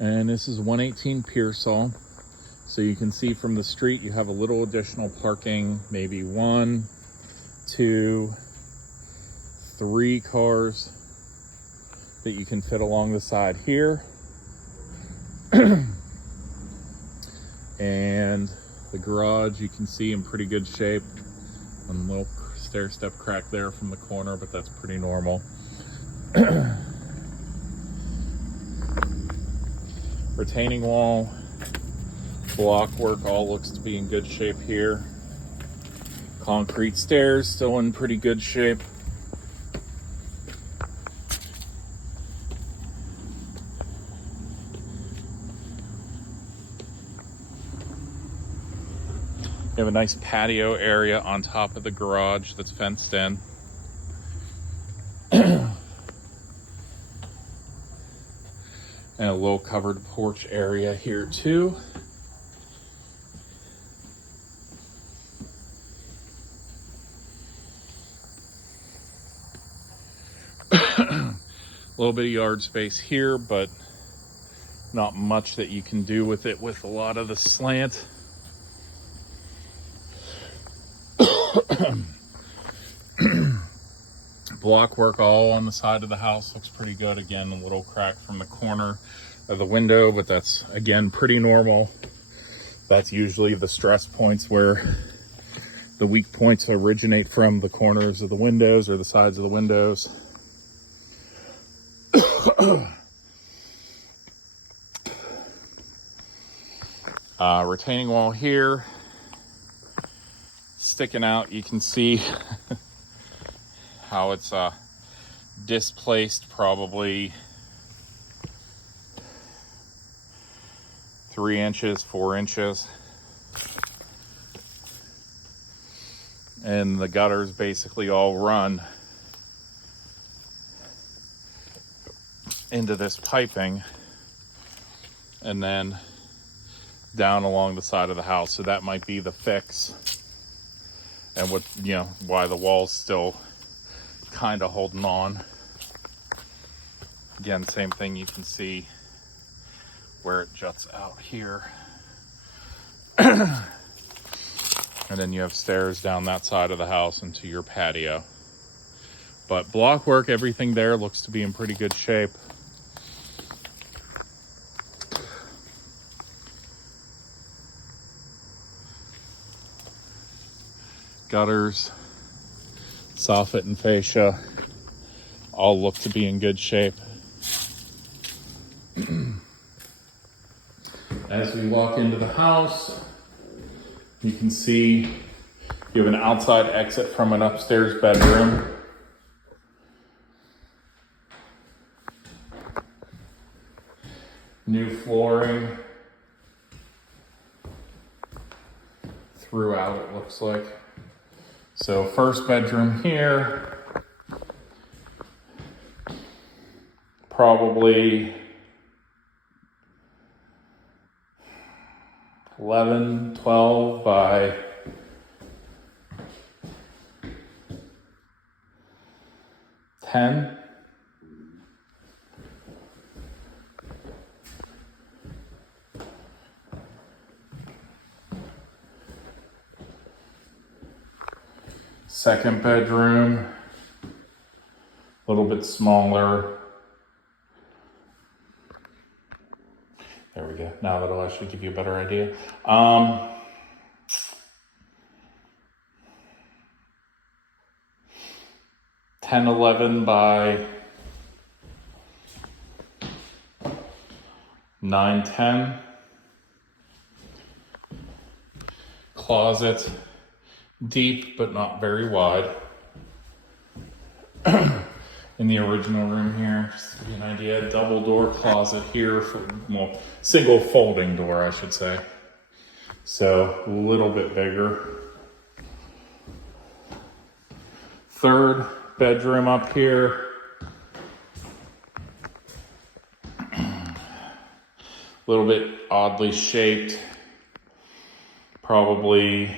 And this is 118 Piersol. So you can see from the street, you have a little additional parking, maybe 1, 2, 3 cars that you can fit along the side here. And the garage you can see in pretty good shape. A little stair step crack there from the corner, but that's pretty normal. Retaining wall, block work, all looks to be in good shape here. Concrete stairs still in pretty good shape. You have a nice patio area on top of the garage that's fenced in. And a little covered porch area here too. A little bit of yard space here, but not much that you can do with it with a lot of the slant. Block work all on the side of the house looks pretty good. Again, a little crack from the corner of the window, but that's again pretty normal. That's usually the stress points where the weak points originate from the corners of the windows or the sides of the windows. Retaining wall here sticking out. You can see how it's displaced probably 3 inches, 4 inches. And the gutters basically all run into this piping and then down along the side of the house. So that might be the fix, and what, you know, why the wall's still kind of holding on. Again, same thing, you can see where it juts out here. And then you have stairs down that side of the house into your patio. But block work, everything there looks to be in pretty good shape. Gutters, soffit and fascia all look to be in good shape. As we walk into the house, you can see you have an outside exit from an upstairs bedroom. New flooring throughout, it looks like. So first bedroom here, probably 11, 12 by 10. Second bedroom, a little bit smaller. There we go. Now that'll actually give you a better idea. 10, 11 by 9, 10. Closet, deep but not very wide. In the original room here, just to give you an idea, double door closet here, well, single folding door, I should say. So a little bit bigger. Third bedroom up here. A little bit oddly shaped, probably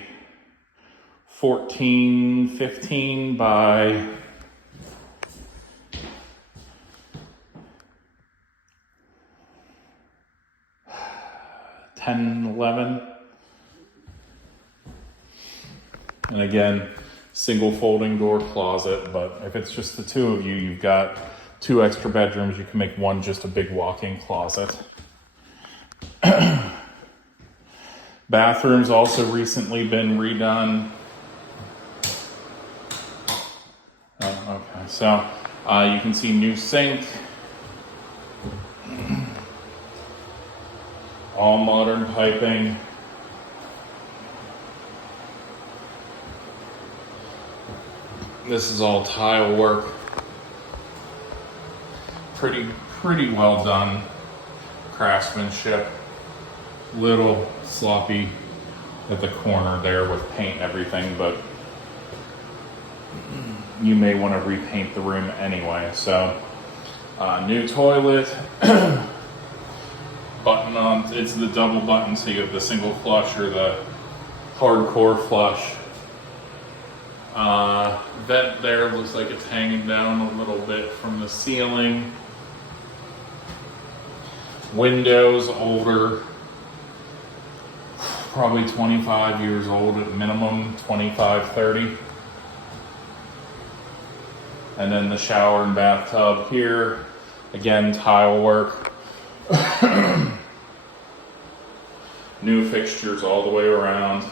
14, 15 by 10, 11. And again, single folding door closet, but if it's just the two of you, you've got 2 extra bedrooms. You can make one just a big walk-in closet. Bathroom's also recently been redone. Oh, okay, so you can see new sink. All modern piping. This is all tile work. Pretty well done craftsmanship. Little sloppy at the corner there with paint and everything, but you may want to repaint the room anyway. So new toilet. Button on, it's the double button, so you have the single flush or the hardcore flush. Vent there looks like it's hanging down a little bit from the ceiling. Windows older, probably 25 years old at minimum, 25, 30. And then the shower and bathtub here, again, tile work. New fixtures all the way around.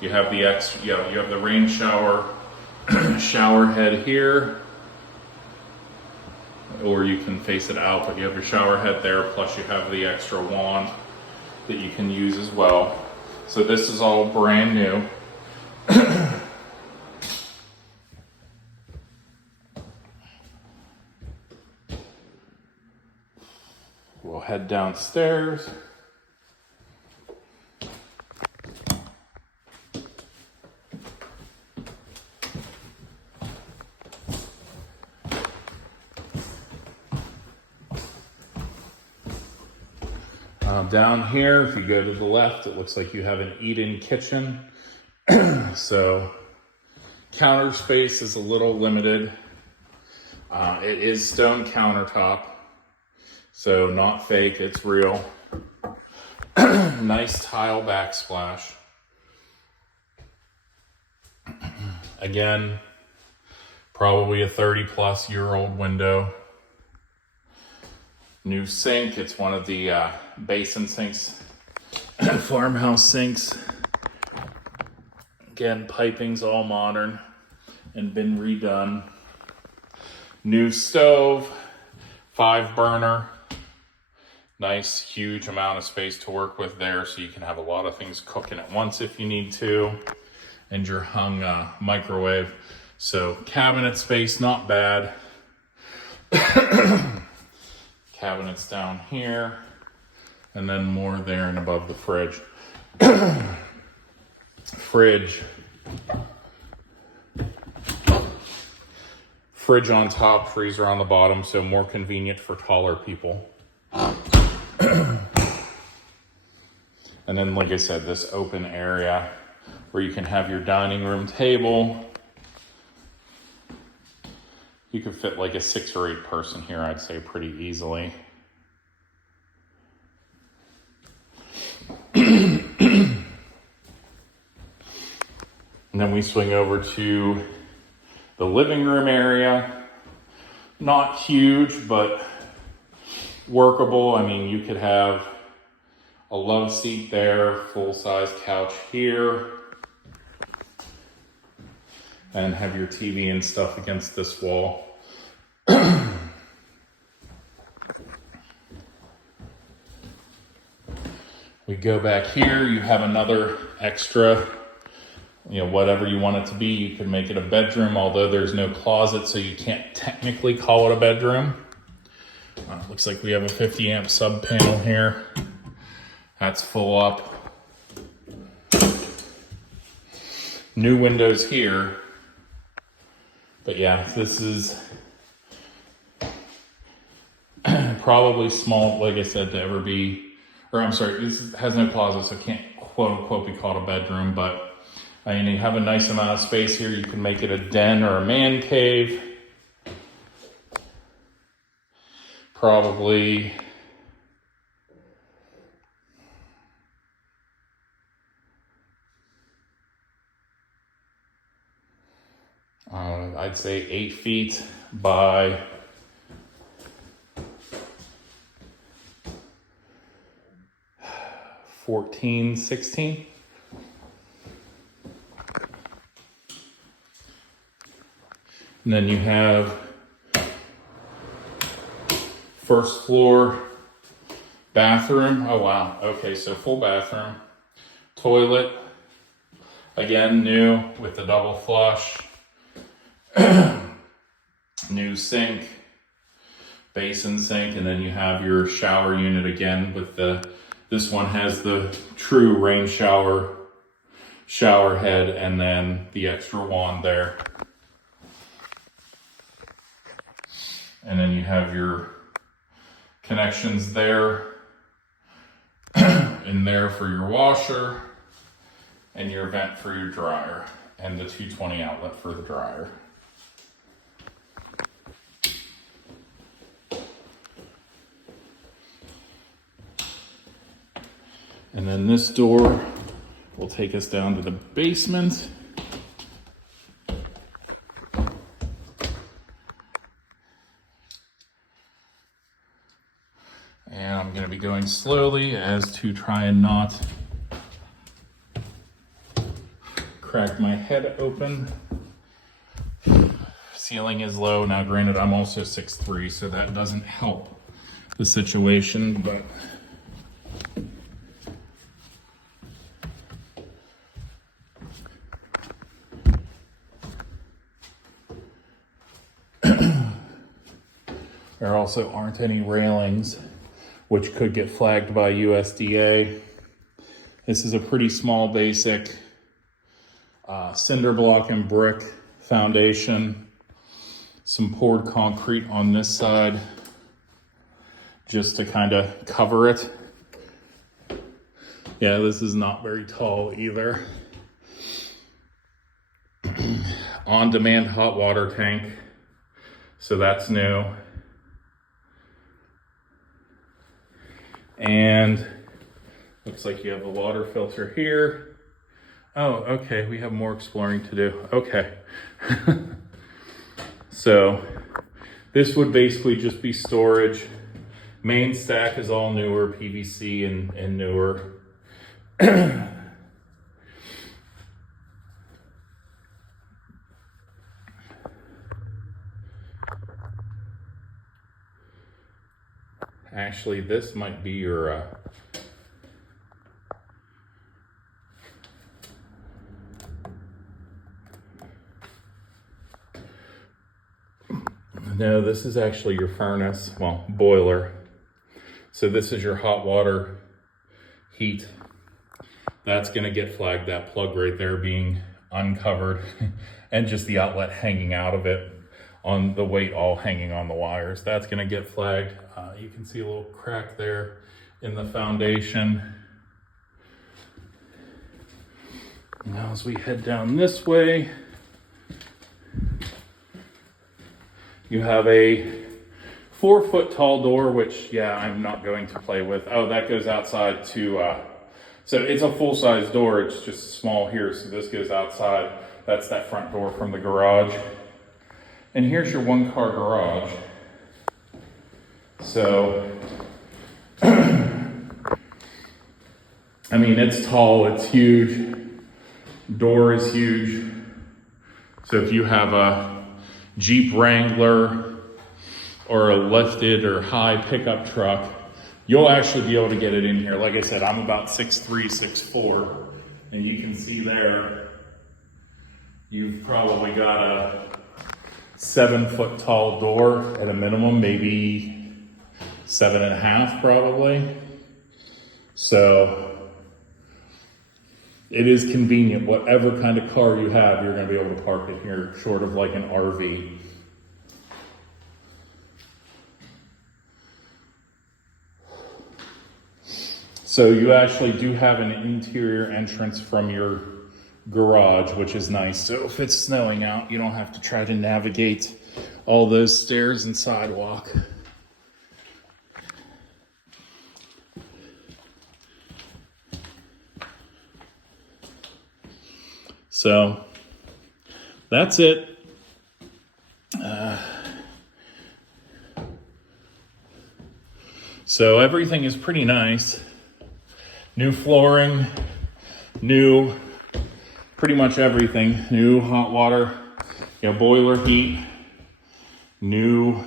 You have the you have the rain shower shower head here, or you can face it out, but you have your shower head there, plus you have the extra wand that you can use as well. So this is all brand new. We'll head downstairs. Down here, if you go to the left, it looks like you have an eat-in kitchen. So counter space is a little limited. It is stone countertop, so not fake, it's real. Nice tile backsplash. Again, probably a 30-plus-year-old window. New sink, it's one of the basin sinks, farmhouse sinks. Again, piping's all modern and been redone. New stove, 5-burner. Nice, huge amount of space to work with there, so you can have a lot of things cooking at once if you need to. And your hung microwave. So cabinet space, not bad. Cabinets down here, and then more there and above the fridge. Fridge on top, freezer on the bottom, so more convenient for taller people. And then, like I said, this open area where you can have your dining room table. You could fit like a 6 or 8 person here, I'd say, pretty easily. And then we swing over to the living room area. Not huge, but workable. I mean, you could have a love seat there, full-size couch here, and have your TV and stuff against this wall. We go back here, you have another extra, whatever you want it to be. You can make it a bedroom, although there's no closet, so you can't technically call it a bedroom. Looks like we have a 50 amp sub panel here. That's full up. New windows here. But yeah, this is probably small, like I said, to ever be, this has no closet, so it can't quote unquote be called a bedroom, but I mean, you have a nice amount of space here. You can make it a den or a man cave. Probably I'd say 8 feet by 14, 16. And then you have first floor bathroom. Oh wow, okay, so full bathroom. Toilet, again, new with the double flush. New sink, basin sink, and then you have your shower unit again with this one has the true rain shower head and then the extra wand there. And then you have your connections there in there for your washer and your vent for your dryer and the 220 outlet for the dryer. And then this door will take us down to the basement. And I'm going to be going slowly as to try and not crack my head open. Ceiling is low. Now granted, I'm also 6'3", so that doesn't help the situation, but there also aren't any railings, which could get flagged by USDA. This is a pretty small, basic cinder block and brick foundation. Some poured concrete on this side, just to kind of cover it. Yeah, this is not very tall either. On-demand hot water tank, so that's new. And looks like you have a water filter here. Oh, okay, we have more exploring to do. Okay. So this would basically just be storage. Main stack is all newer, PVC and newer. Actually, this might be your no, this is actually your furnace, well, boiler. So this is your hot water heat. That's gonna get flagged, that plug right there being uncovered and just the outlet hanging out of it on the weight all hanging on the wires. That's gonna get flagged. You can see a little crack there in the foundation. Now as we head down this way, you have a 4-foot tall door, which, yeah, I'm not going to play with. Oh, that goes outside to, so it's a full-size door. It's just small here, so this goes outside. That's that front door from the garage. And here's your 1-car garage. So, I mean, it's tall, it's huge. Door is huge. So if you have a Jeep Wrangler or a lifted or high pickup truck, you'll actually be able to get it in here. Like I said, I'm about 6'3", 6'4", and you can see there, you've probably got a 7-foot tall door at a minimum, maybe 7.5 probably. So it is convenient. Whatever kind of car you have, you're going to be able to park it here, short of like an RV. So you actually do have an interior entrance from your garage, which is nice. So if it's snowing out, you don't have to try to navigate all those stairs and sidewalk. So that's it. So everything is pretty nice. New flooring, new, pretty much everything. New hot water, boiler heat, new,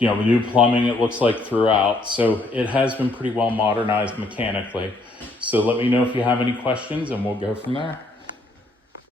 new plumbing, it looks like, throughout. So it has been pretty well modernized mechanically. So let me know if you have any questions and we'll go from there.